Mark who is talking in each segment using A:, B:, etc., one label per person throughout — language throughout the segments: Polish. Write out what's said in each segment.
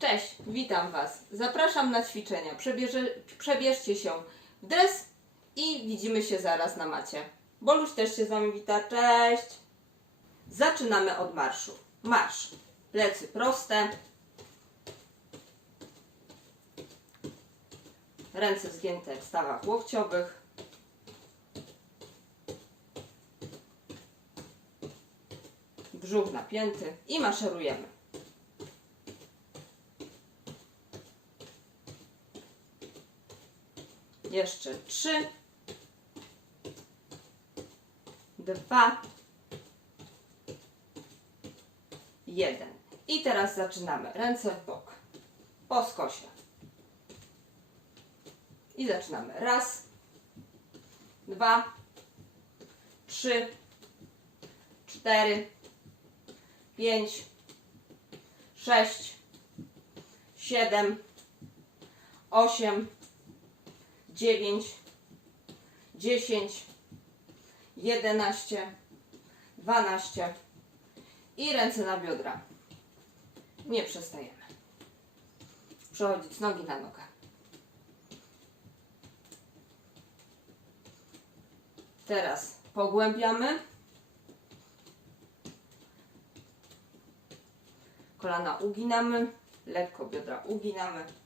A: Cześć, witam Was. Zapraszam na ćwiczenia. Przebierze, przebierzcie się w dres i widzimy się zaraz na macie. Boluś też się z Wami wita. Cześć! Zaczynamy od marszu. Marsz. Plecy proste. Ręce zgięte w stawach łokciowych. Brzuch napięty i maszerujemy. Jeszcze trzy, dwa, jeden. I teraz zaczynamy. Ręce w bok. Po skosie. I zaczynamy. Raz, dwa, trzy, cztery, pięć, sześć, siedem, osiem, dziewięć, dziesięć, jedenaście, dwanaście i ręce na biodra. Nie przestajemy. Przechodzić nogi na nogę. Teraz pogłębiamy. Kolana uginamy, lekko biodra uginamy.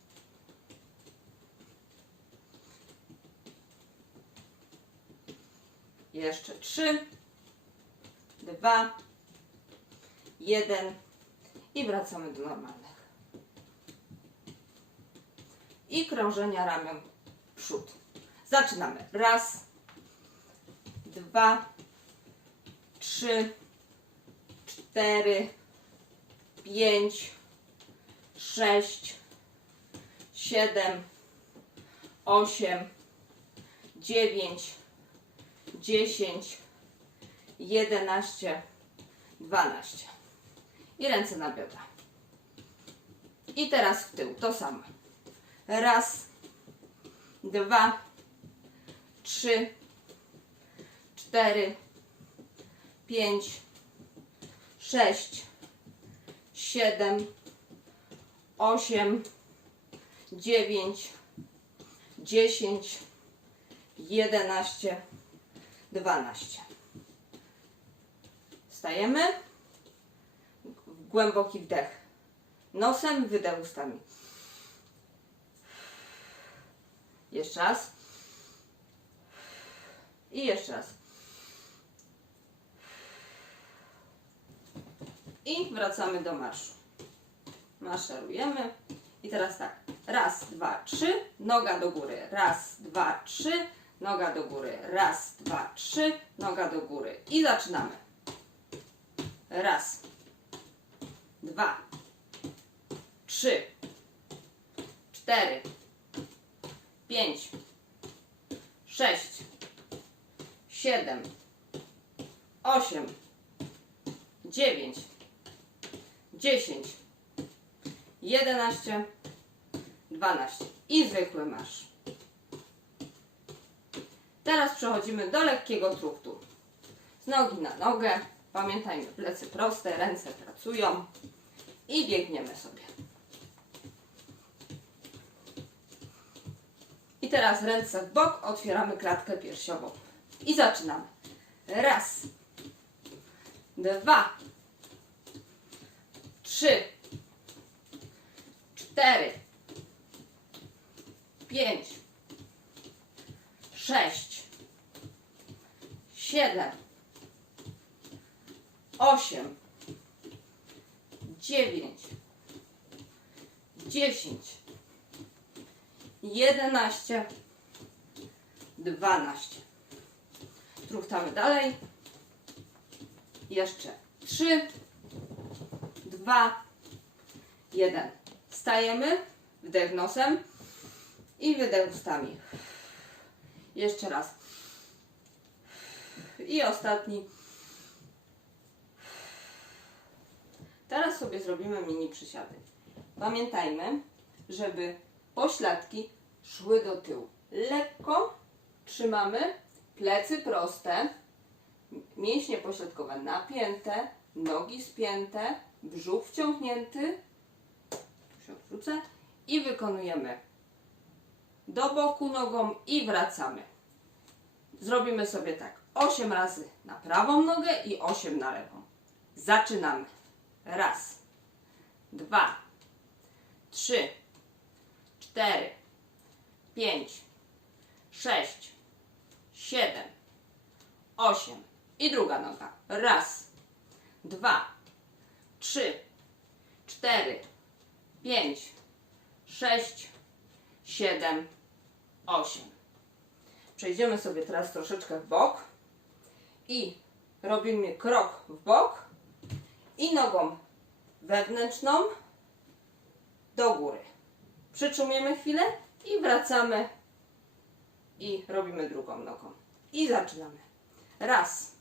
A: Jeszcze trzy, dwa, jeden i wracamy do normalnych. I krążenia ramion przód. Zaczynamy. Raz, dwa, trzy, cztery, pięć, sześć, siedem, osiem, dziewięć, dziesięć, jedenaście, dwanaście. I ręce na biodra. I teraz w tył. To samo. Raz, dwa, trzy, cztery, pięć, sześć, siedem, osiem, dziewięć, dziesięć, jedenaście, dwanaście. Stajemy. Głęboki wdech. Nosem, wydech ustami. Jeszcze raz. I jeszcze raz. I wracamy do marszu. Maszerujemy. I teraz tak. Raz, dwa, trzy. Noga do góry. Raz, dwa, trzy. Noga do góry. Raz, dwa, trzy. Noga do góry. I zaczynamy. Raz, dwa, trzy, cztery, pięć, sześć, siedem, osiem, dziewięć, dziesięć, jedenaście, dwanaście. I zwykły marsz. Teraz przechodzimy do lekkiego truchtu. Z nogi na nogę. Pamiętajmy, plecy proste, ręce pracują. I biegniemy sobie. I teraz ręce w bok, otwieramy klatkę piersiową. I zaczynamy. Raz, dwa, trzy, cztery, pięć, sześć, siedem, osiem, dziewięć, dziesięć, jedenaście, dwanaście. Truchtamy dalej. Jeszcze trzy, dwa, jeden. Stajemy, wdech nosem i wydech ustami. Jeszcze raz. I ostatni. Teraz sobie zrobimy mini przysiady. Pamiętajmy, żeby pośladki szły do tyłu. Lekko trzymamy, plecy proste, mięśnie pośladkowe napięte, nogi spięte, brzuch wciągnięty. Tu się odwrócę i wykonujemy do boku nogą i wracamy. Zrobimy sobie tak 8 razy na prawą nogę i 8 na lewą. Zaczynamy. Raz, dwa, trzy, cztery, pięć, sześć, siedem, osiem. I druga noga. Raz, dwa, trzy, cztery, pięć, sześć, siedem, osiem. Przejdziemy sobie teraz troszeczkę w bok i robimy krok w bok i nogą wewnętrzną do góry. Przyczumujemy chwilę i wracamy i robimy drugą nogą. I zaczynamy. Raz,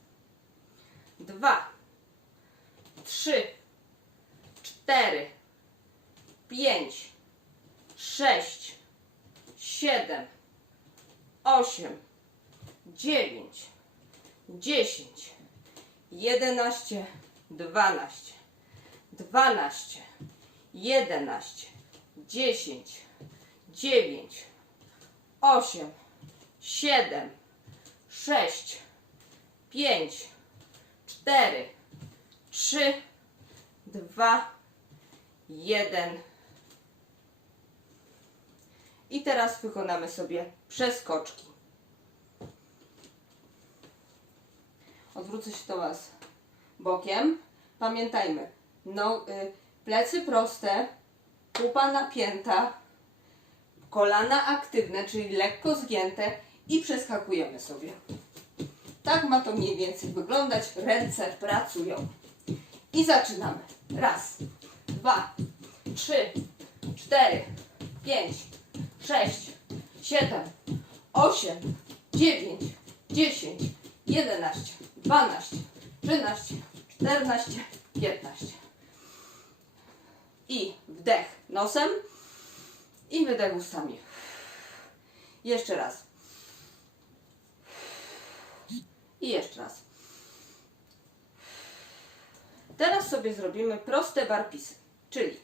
A: dwa, trzy, cztery, pięć, sześć, siedem, osiem, dziewięć, dziesięć, jedenaście, dwanaście, dwanaście, jedenaście, dziesięć, dziewięć, osiem, siedem, sześć, pięć, cztery, trzy, dwa, jeden. I teraz wykonamy sobie przeskoczki. Odwrócę się do Was bokiem. Pamiętajmy, no, y, plecy proste, pupa napięta, kolana aktywne, czyli lekko zgięte i przeskakujemy sobie. Tak ma to mniej więcej wyglądać. Ręce pracują. I zaczynamy. Raz, dwa, trzy, cztery, pięć, sześć, siedem, osiem, dziewięć, dziesięć, jedenaście, dwanaście, trzynaście, czternaście, piętnaście. I wdech nosem i wydech ustami. Jeszcze raz. I jeszcze raz. Teraz sobie zrobimy proste barpisy, czyli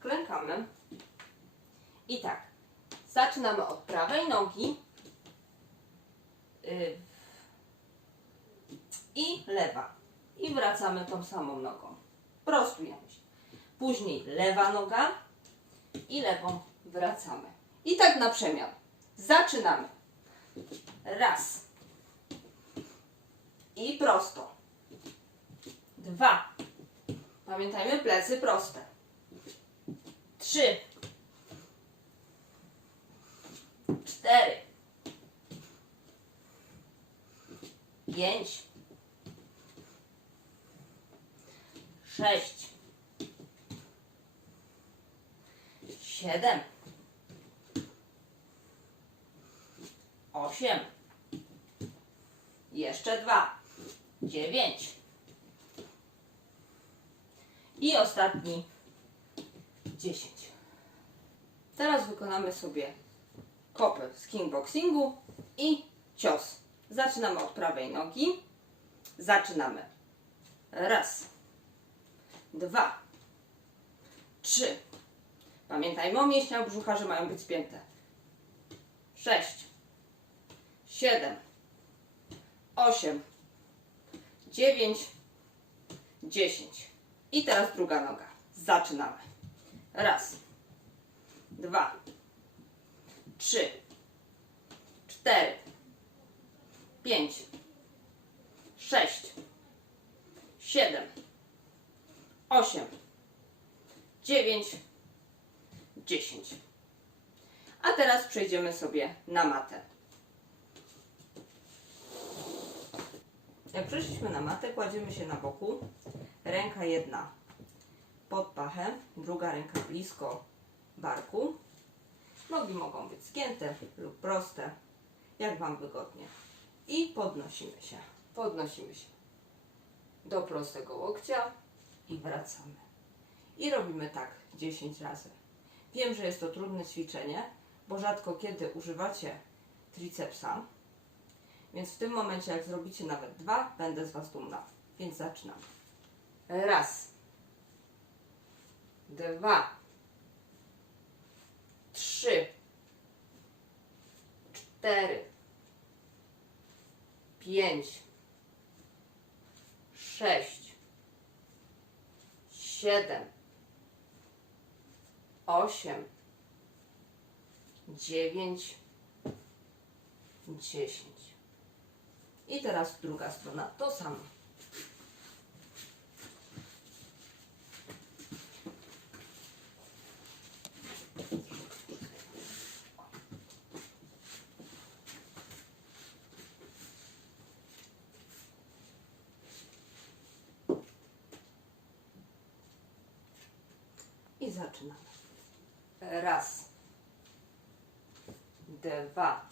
A: klękamy i tak, zaczynamy od prawej nogi yy, i lewa i wracamy tą samą nogą. Prostujemy się. Później lewa noga i lewą wracamy. I tak na przemian. Zaczynamy. Raz. I prosto. Dwa. Pamiętajmy plecy proste. Trzy. Cztery. Pięć. Sześć. Siedem. Osiem. Jeszcze dwa. Dziewięć. I ostatni. Dziesięć. Teraz wykonamy sobie kopę z kickboxingu i cios. Zaczynamy od prawej nogi. Zaczynamy. Raz. Dwa. Trzy. Pamiętajmy o mięśniach brzucha, że mają być spięte. Sześć. Siedem. Osiem. Dziewięć. Dziesięć. I teraz druga noga. Zaczynamy. Raz. Dwa. Trzy. Cztery. Pięć. Sześć. Siedem. Osiem. Dziewięć. 10. A teraz przejdziemy sobie na matę. Jak przeszliśmy na matę, kładziemy się na boku. Ręka jedna pod pachę, druga ręka blisko barku. Nogi mogą być zgięte lub proste, jak Wam wygodnie. I podnosimy się. Podnosimy się do prostego łokcia i wracamy. I robimy tak 10 razy. Wiem, że jest to trudne ćwiczenie, bo rzadko kiedy używacie tricepsa, więc w tym momencie, jak zrobicie nawet dwa, będę z Was dumna. Więc zaczynam. Raz. Dwa. Trzy. Cztery. Pięć. Sześć. Siedem. Osiem. Dziewięć. Dziesięć. I teraz druga strona. To samo. Zaczynamy. Raz, dwa,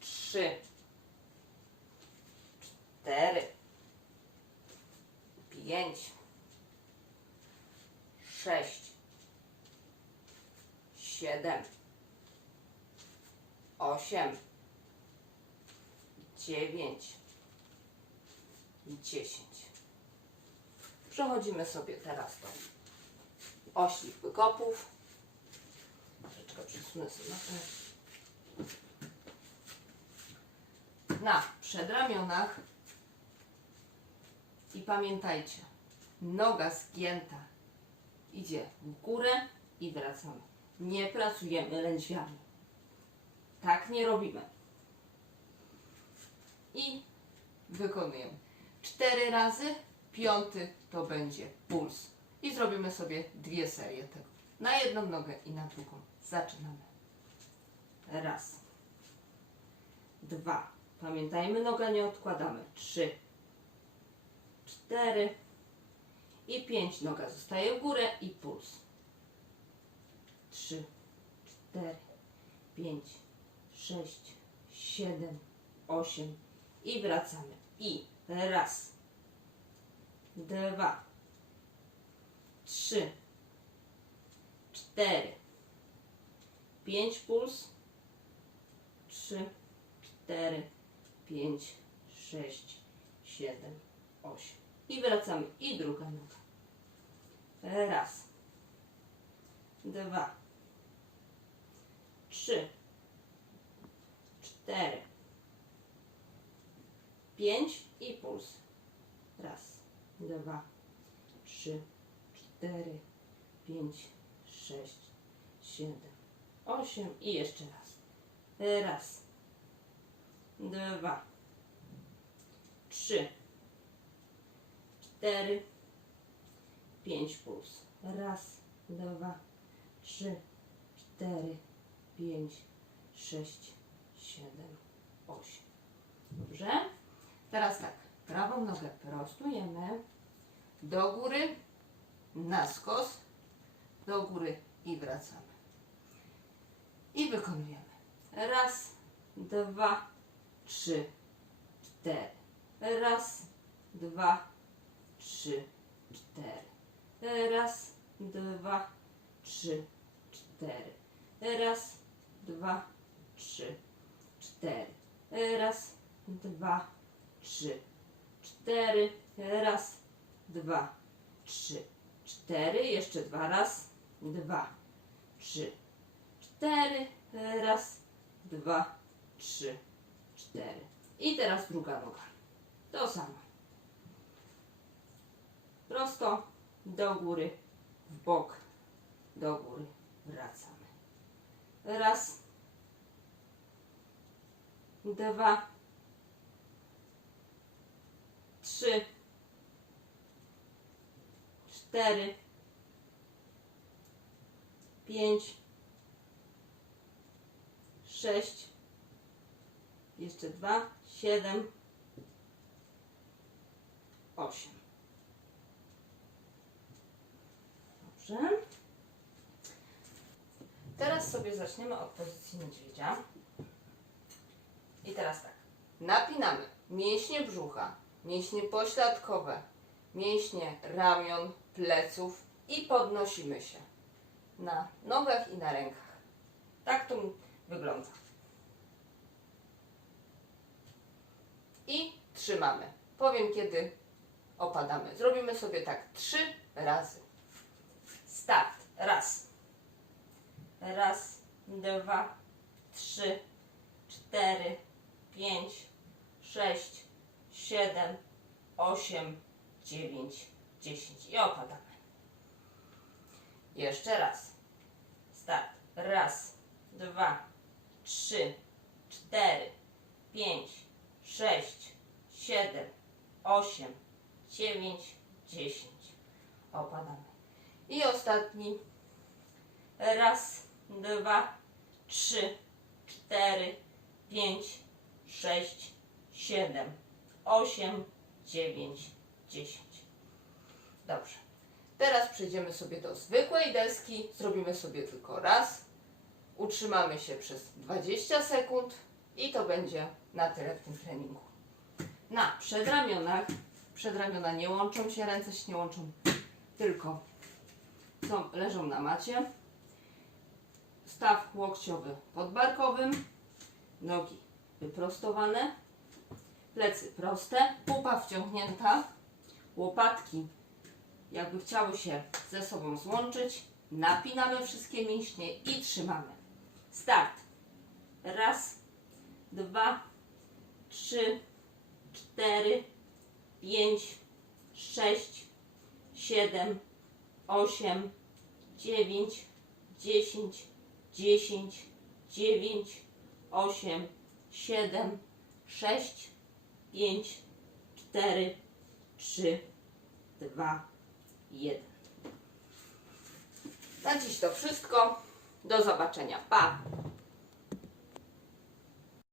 A: trzy, cztery, pięć, sześć, siedem, osiem, dziewięć, dziesięć. Przechodzimy sobie teraz do ośli wykopów. Troszeczkę przesunę sobie. Na przedramionach. I pamiętajcie, noga zgięta idzie w górę i wracamy. Nie pracujemy lędźwiami. Tak nie robimy. I wykonujemy. Cztery razy, piąty to będzie puls. I zrobimy sobie dwie serie tego. Na jedną nogę i na drugą. Zaczynamy. Raz. Dwa. Pamiętajmy, noga nie odkładamy. Trzy. Cztery. I pięć. Noga zostaje w górę i puls. Trzy. Cztery. Pięć. Sześć. Siedem. Osiem. I wracamy. I raz. Dwa trzy, cztery, pięć puls, trzy, cztery, pięć, sześć, siedem, osiem. I wracamy. I druga noga. Raz, dwa, trzy, cztery, pięć i puls. Raz, dwa, trzy, cztery, pięć, sześć, siedem, osiem i jeszcze raz. Raz, dwa, trzy, cztery, pięć puls. Raz, dwa, trzy, cztery, pięć, sześć, siedem, osiem. Dobrze? Teraz tak, prawą nogę prostujemy do góry, na skos, do góry i wracamy. I wykonujemy. Raz, dwa, trzy, cztery. Raz, dwa, trzy, cztery. Raz, dwa, trzy, cztery. Raz, dwa, trzy, cztery. Raz, dwa, trzy, cztery. Raz, dwa, trzy, cztery. Jeszcze dwa. Raz, dwa, trzy, cztery. Raz, dwa, trzy, cztery. I teraz druga noga. To samo. Prosto, do góry, w bok, do góry, wracamy. Raz, dwa, trzy, cztery, pięć, sześć, jeszcze dwa, siedem, osiem. Dobrze. Teraz sobie zaczniemy od pozycji niedźwiedzia. I teraz tak. Napinamy mięśnie brzucha, mięśnie pośladkowe, mięśnie ramion, pleców i podnosimy się na nogach i na rękach. Tak to wygląda. I trzymamy. Powiem kiedy opadamy. Zrobimy sobie tak trzy razy. Start. Raz. Raz, dwa, trzy. cztery, pięć, sześć, siedem, osiem, dziewięć, dziesięć. I opadamy. Jeszcze raz. Start. Raz, dwa, trzy, cztery, pięć, sześć, siedem, osiem, dziewięć, dziesięć. Opadamy. I ostatni. Raz, dwa, trzy, cztery, pięć, sześć, siedem, osiem, dziewięć, dziesięć. Dobrze. Teraz przejdziemy sobie do zwykłej deski. Zrobimy sobie tylko raz. Utrzymamy się przez 20 sekund i to będzie na tyle w tym treningu. Na przedramionach, przedramiona nie łączą się, ręce się nie łączą, tylko są, leżą na macie. Staw łokciowy pod barkowym, nogi wyprostowane, plecy proste, pupa wciągnięta, łopatki jakby chciały się ze sobą złączyć. Napinamy wszystkie mięśnie i trzymamy. Start. Raz, dwa, trzy, cztery, pięć, sześć, siedem, osiem, dziewięć, dziesięć, dziesięć, dziewięć, osiem, siedem, sześć, pięć, cztery, trzy, dwa, Na dziś to wszystko. Do zobaczenia. Pa!